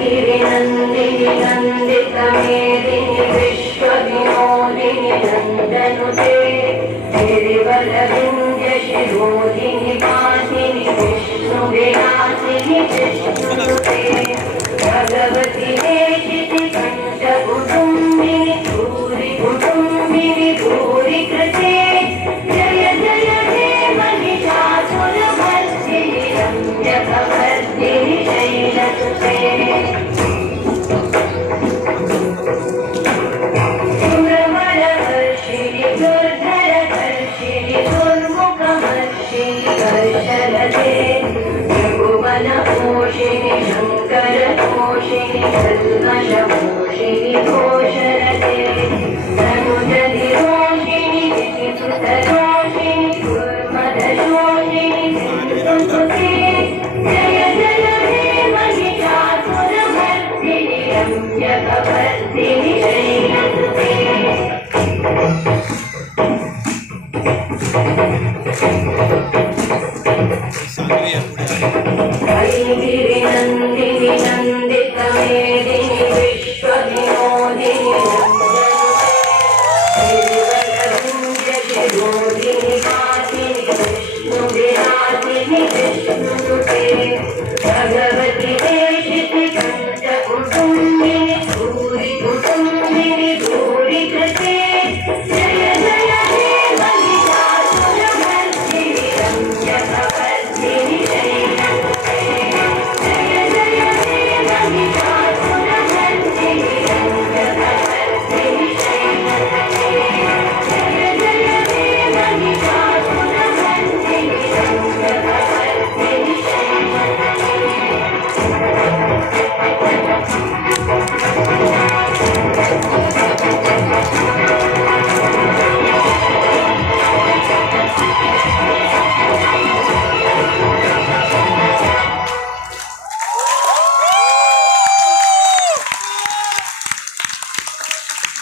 गिरिनन्दिनि नन्दितमेदिनि विश्वविनोदिनि नन्दनुते गिरिवरविन्द्यशिरोधिनि वासिनि विष्णुविलासिनि विष्णुनुते भगवति देशिति कण्ठकुटुम्बिनि भूरि कुटुम्बिनि भूरि कृते जय जय हे महिषासुरमर्दिनि रम्यकवर्दिनि शैलसुते सुरवरवर्षिणि दुर्धरवर्षिणि दुर्मुखवर्षिणि कर्षलते त्रिभुवनपोषिणि शङ्करतोषिणि कल्मषपोषिणि घोषरते तनुजनिरोषिणि विधिसुतरोषिणि दुर्मदशोषिणि विष्णुसुते जय जय हे महिषासुरमर्दिनि रम्यकवर्दिनि शैलसुते गिरिनन्दिनि नन्दितमेदिनि विश्वविनोदिनि गिरिवरविन्द्यशिरोधिनि वासिनि विष्णुविलासिनि विष्णुनुते भगवति देशिति कण्ठकुटुम्बिनि